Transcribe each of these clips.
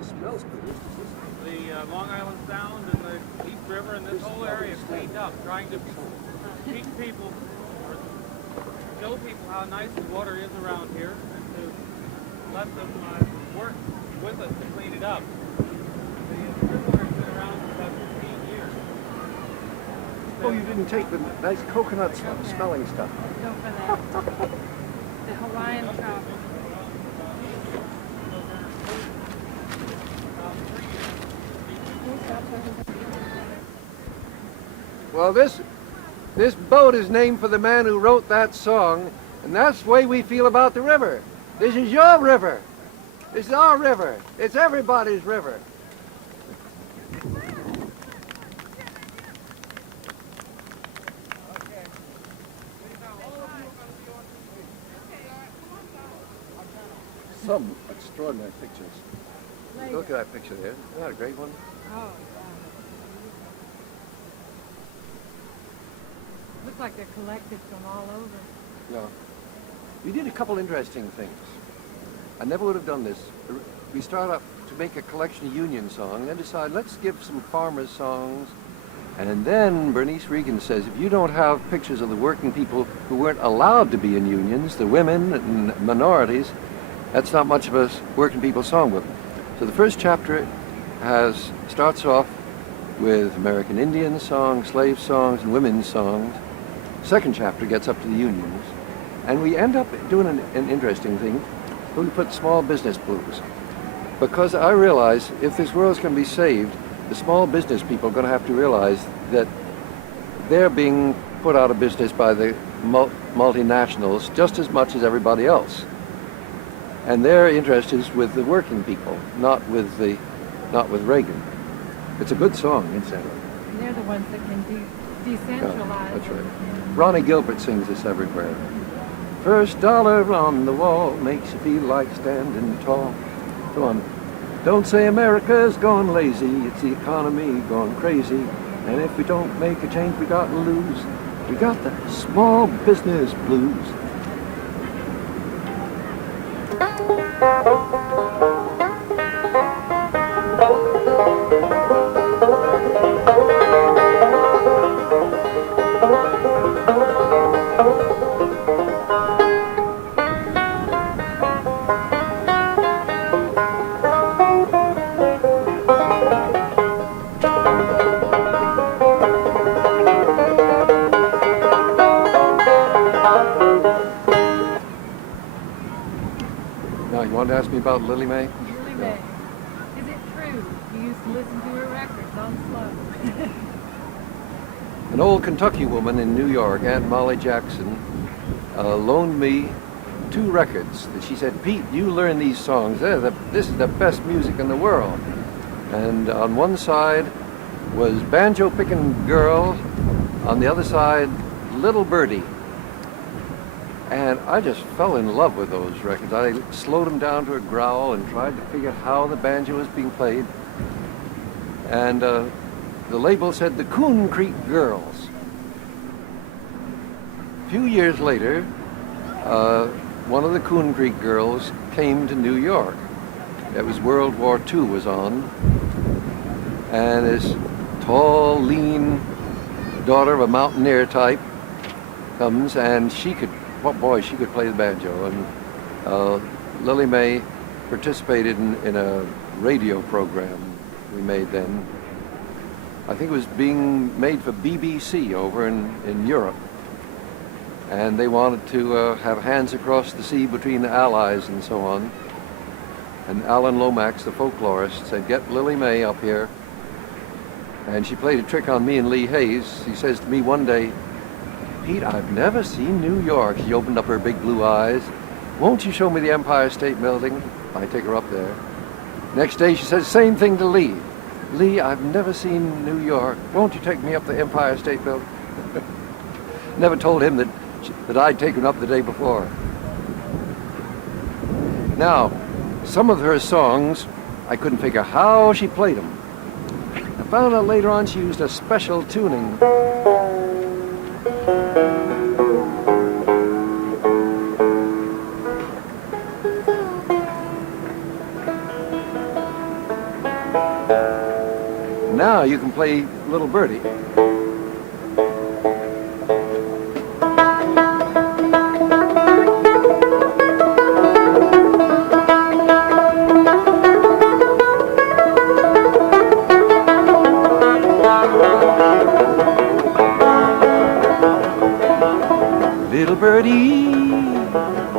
the Long Island Sound and the East River and this whole area cleaned up, trying to teach people or show people how nice the water is around here and to let them work with us to clean it up. The river has been around for about 15 years. Oh, you didn't take the nice coconut smelling stuff. Go for that. The Hawaiian chocolate. Well, this boat is named for the man who wrote that song, and that's the way we feel about the river. This is your river. This is our river. It's everybody's river. Some extraordinary pictures. Look at that picture there. Isn't that a great one? Oh, looks like they're collected from all over. Yeah. We did a couple interesting things. I never would have done this. We started up to make a collection of Union songs and then decided, let's give some farmers' songs. And then Bernice Regan says, if you don't have pictures of the working people who weren't allowed to be in unions, the women and minorities, that's not much of a working people songbook. So the first chapter starts off with American Indian songs, slave songs, and women's songs. Second chapter gets up to the unions. And we end up doing an interesting thing. We put small business blues. Because I realize if this world's going to be saved, the small business people are going to have to realize that they're being put out of business by the multinationals just as much as everybody else. And their interest is with the working people, not with Reagan. It's a good song, incidentally. They're the ones that can decentralize. Yeah, that's right. Ronnie Gilbert sings this everywhere. First dollar on the wall makes you feel like standing tall. Come on. Don't say America's gone lazy, it's the economy gone crazy. And if we don't make a change, we got to lose. We got the small business blues. Ask me about Lily Mae? Lily Mae. Is it true you used to listen to her records on slow? An old Kentucky woman in New York, Aunt Molly Jackson, loaned me 2 records. She said, Pete, you learn these songs. This is the best music in the world. And on one side was Banjo Picking Girl, on the other side, Little Birdie. And I just fell in love with those records. I slowed them down to a growl and tried to figure out how the banjo was being played. And the label said the Coon Creek Girls. A few years later, one of the Coon Creek Girls came to New York. It was World War II was on. And this tall, lean daughter of a mountaineer type comes, and she could play the banjo. And Lily Mae participated in a radio program we made then. I think it was being made for BBC over in Europe. And they wanted to have hands across the sea between the Allies and so on. And Alan Lomax, the folklorist, said, get Lily Mae up here. And she played a trick on me and Lee Hayes. He says to me one day, Pete, I've never seen New York. She opened up her big blue eyes. Won't you show me the Empire State Building? I take her up there. Next day she says, same thing to Lee. Lee, I've never seen New York. Won't you take me up the Empire State Building? Never told him that I'd taken up the day before. Now, some of her songs, I couldn't figure how she played them. I found out later on she used a special tuning. Now you can play Little Birdie. Little birdie,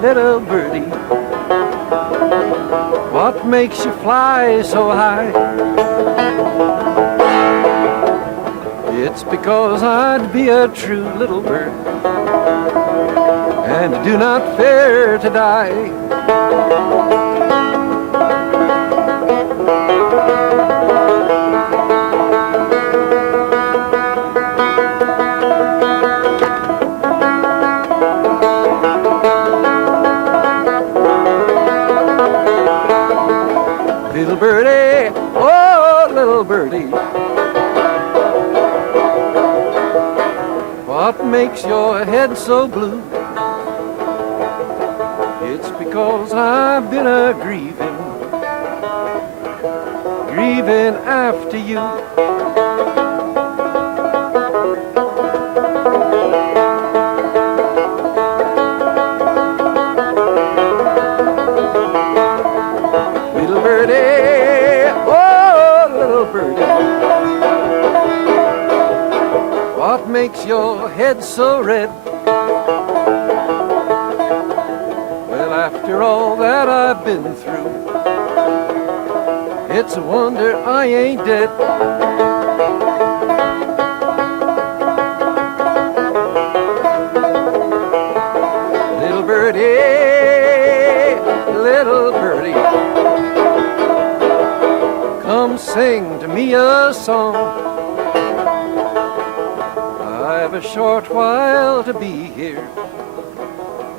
little birdie, what makes you fly so high? It's because I'd be a true little bird and do not fear to die. Little birdie, oh little birdie, what makes your head so blue? It's because I've been a grieving after you. Little birdie, oh little birdie, what makes your head so red? Well, after all that I've been through, it's a wonder I ain't dead. Little birdie, little birdie, come sing to me a song. I've a short while to be here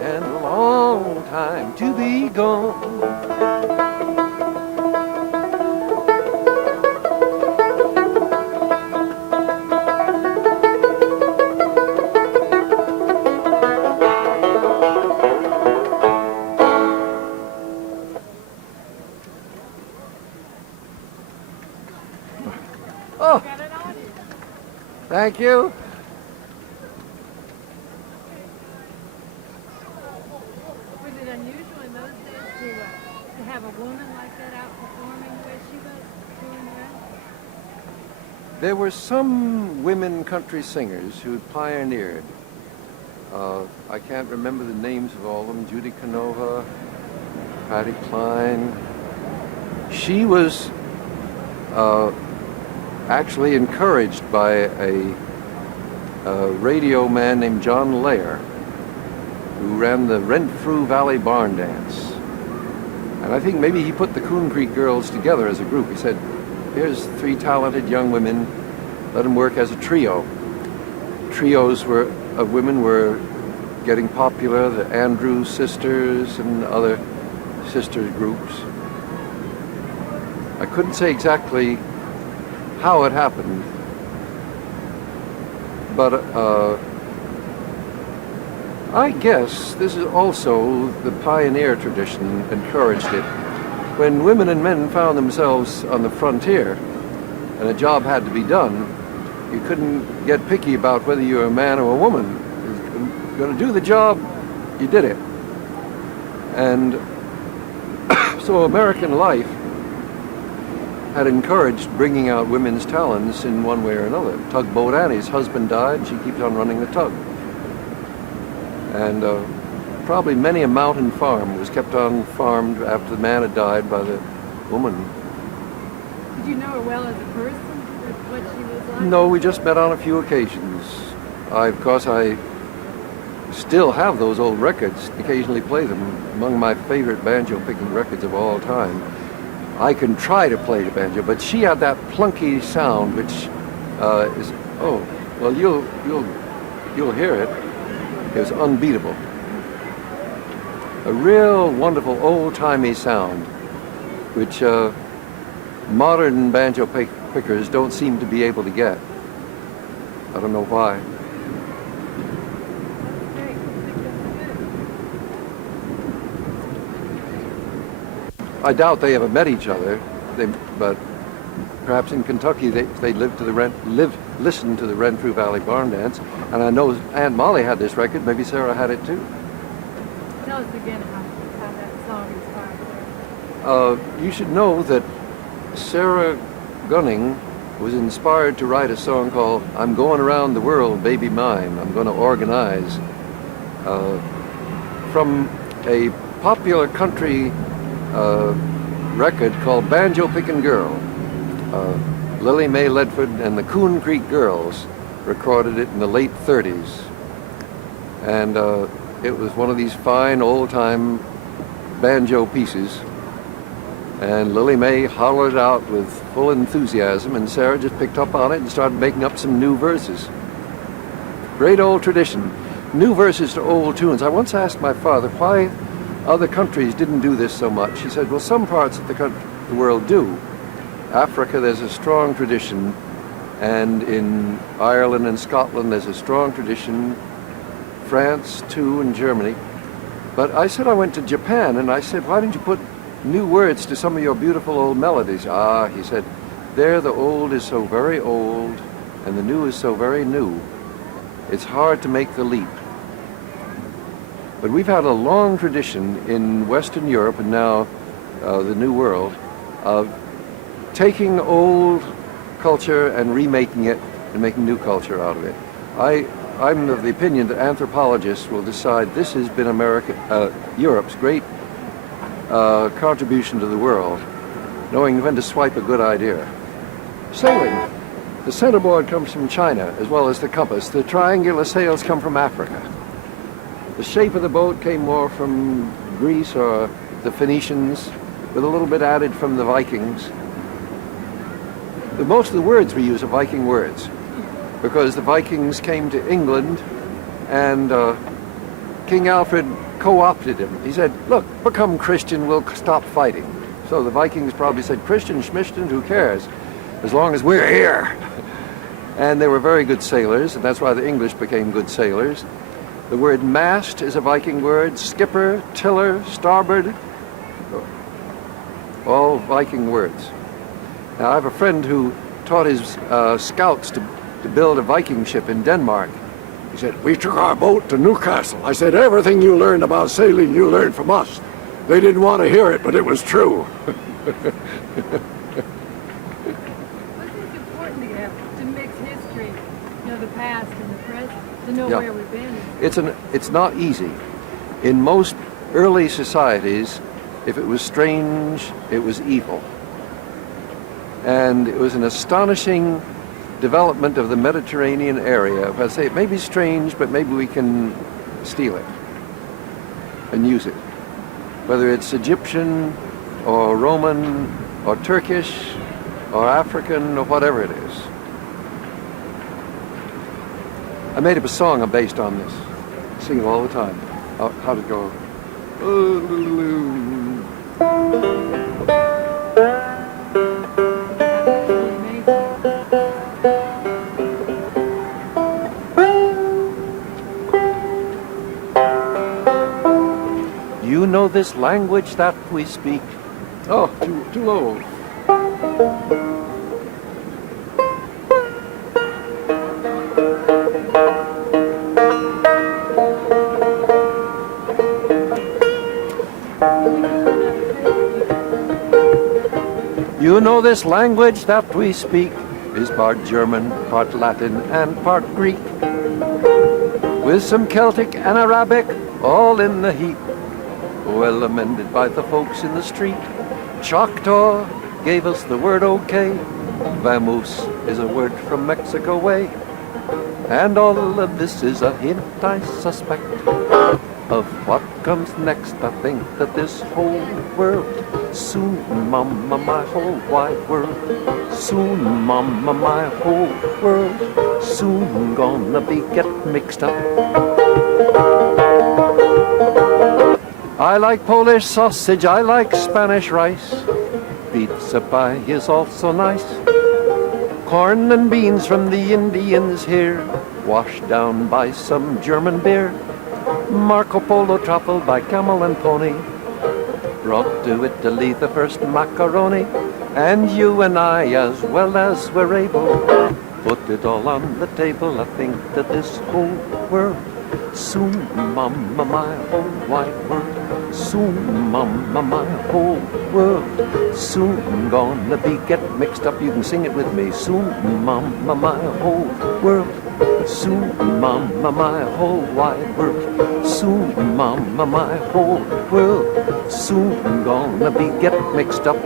and a long time to be gone. Oh, thank you. Was it unusual in those days to have a woman like that out performing the way she was doing that? There were some women country singers who pioneered. I can't remember the names of all of them. Judy Canova, Patty Cline. She was actually encouraged by a radio man named John Layer, who ran the Renfrew Valley Barn Dance. And I think maybe he put the Coon Creek girls together as a group. He said, here's 3 talented young women, let them work as a trio. Trios of women were getting popular, the Andrews sisters and other sister groups. I couldn't say exactly how it happened, but I guess this is also the pioneer tradition encouraged it. When women and men found themselves on the frontier and a job had to be done, you couldn't get picky about whether you were a man or a woman. You're going to do the job, you did it. And so American life had encouraged bringing out women's talents in one way or another. Tugboat Annie's husband died, she keeps on running the tug. And probably many a mountain farm was kept on farmed after the man had died by the woman. Did you know her well as a person? What she was like? No, we just met on a few occasions. Of course, I still have those old records, occasionally play them. Among my favorite banjo picking records of all time. I can try to play the banjo, but she had that plunky sound, which is, oh, well, you'll hear it. It was unbeatable. A real wonderful old-timey sound, which modern banjo pickers don't seem to be able to get. I don't know why. I doubt they ever met each other, but perhaps in Kentucky they listen to the Renfrew Valley Barn Dance. And I know Aunt Molly had this record. Maybe Sarah had it too. Tell us again how that song inspired you. You should know that Sarah Gunning was inspired to write a song called "I'm Going Around the World, Baby Mine. I'm Going to Organize," from a popular country record called Banjo Pickin' Girl. Lily Mae Ledford and the Coon Creek Girls recorded it in the late 30s. And it was one of these fine old-time banjo pieces. And Lily Mae hollered out with full enthusiasm, and Sarah just picked up on it and started making up some new verses. Great old tradition. New verses to old tunes. I once asked my father why other countries didn't do this so much. He said, well, some parts of the world do. Africa, there's a strong tradition, and in Ireland and Scotland, there's a strong tradition. France, too, and Germany. But I said I went to Japan, and I said, why didn't you put new words to some of your beautiful old melodies? Ah, he said, there the old is so very old, and the new is so very new. It's hard to make the leap. But we've had a long tradition in Western Europe and now the New World of taking old culture and remaking it and making new culture out of it. I'm of the opinion that anthropologists will decide this has been Europe's great contribution to the world, knowing when to swipe a good idea. Sailing. The centerboard comes from China, as well as the compass. The triangular sails come from Africa. The shape of the boat came more from Greece or the Phoenicians, with a little bit added from the Vikings. Most of the words we use are Viking words, because the Vikings came to England and King Alfred co-opted him. He said, look, become Christian, we'll stop fighting. So the Vikings probably said, Christian, schmishten, who cares, as long as we're here. And they were very good sailors, and that's why the English became good sailors. The word mast is a Viking word, skipper, tiller, starboard, all Viking words. Now I have a friend who taught his scouts to build a Viking ship in Denmark. He said, we took our boat to Newcastle. I said, everything you learned about sailing, you learned from us. They didn't want to hear it, but it was true. Well, it's important to mix history, the past and the present, to know where we've been. It's not easy. In most early societies, if it was strange, it was evil. And it was an astonishing development of the Mediterranean area. I say it may be strange, but maybe we can steal it and use it. Whether it's Egyptian or Roman or Turkish or African or whatever it is. I made up a song based on this. I sing it all the time. How'd it go? You know this language that we speak. Oh, too low. You know this language that we speak is part German, part Latin, and part Greek, with some Celtic and Arabic all in the heap, well amended by the folks in the street. Choctaw gave us the word okay. Vamos is a word from Mexico way. And all of this is a hint, I suspect, of what comes next. I think that this whole world, soon, mama, my whole wide world, soon, mama, my whole world, soon gonna be get mixed up. I like Polish sausage, I like Spanish rice, pizza pie is also nice. Corn and beans from the Indians here, washed down by some German beer. Marco Polo truffle by camel and pony, brought to Italy the first macaroni, and you and I, as well as we're able, put it all on the table. I think that this whole world soon, mama, my whole wide world, soon, mama, my whole world, soon gonna be get mixed up. You can sing it with me. Soon, mama, my whole world, soon, mama, my whole wide world, soon, mama, my whole world, soon gonna be get mixed up.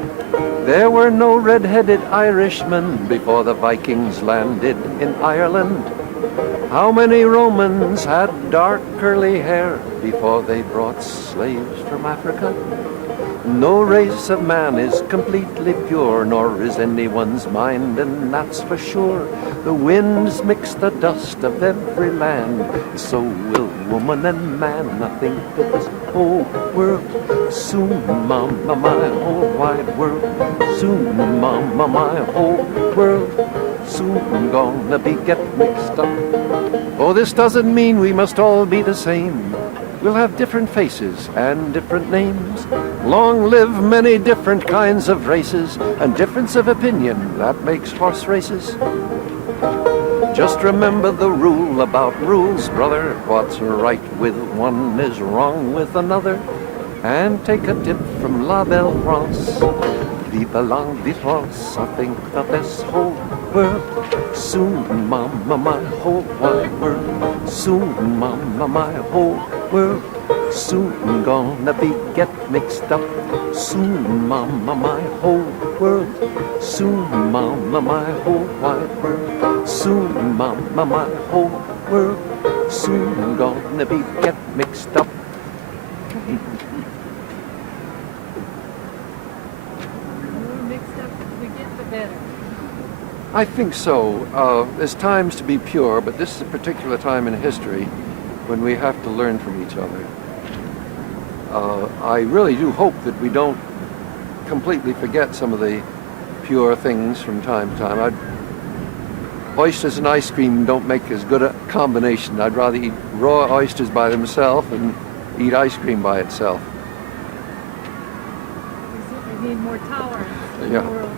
There were no red-headed Irishmen before the Vikings landed in Ireland. How many Romans had dark curly hair before they brought slaves from Africa? No race of man is completely pure, nor is anyone's mind, and that's for sure. The winds mix the dust of every land, so will woman and man. I think that this whole world, soon, mama, my whole wide world, soon, mama, my whole world, soon gonna be get mixed up. Oh, this doesn't mean we must all be the same. We'll have different faces and different names. Long live many different kinds of races, and difference of opinion, that makes horse races. Just remember the rule about rules, brother. What's right with one is wrong with another. And take a tip from La Belle France. Vive la France, I think that this whole world, soon, mama, my whole wide world, soon, mama, my whole world, soon gonna be get mixed up. Soon, mama, my whole world, soon, mama, my whole wide world, soon, mama, my whole world, soon gonna be get mixed up. I think so. There's times to be pure, but this is a particular time in history when we have to learn from each other. I really do hope that we don't completely forget some of the pure things from time to time. Oysters and ice cream don't make as good a combination. I'd rather eat raw oysters by themselves and eat ice cream by itself. We need more tolerance in Yeah. the world.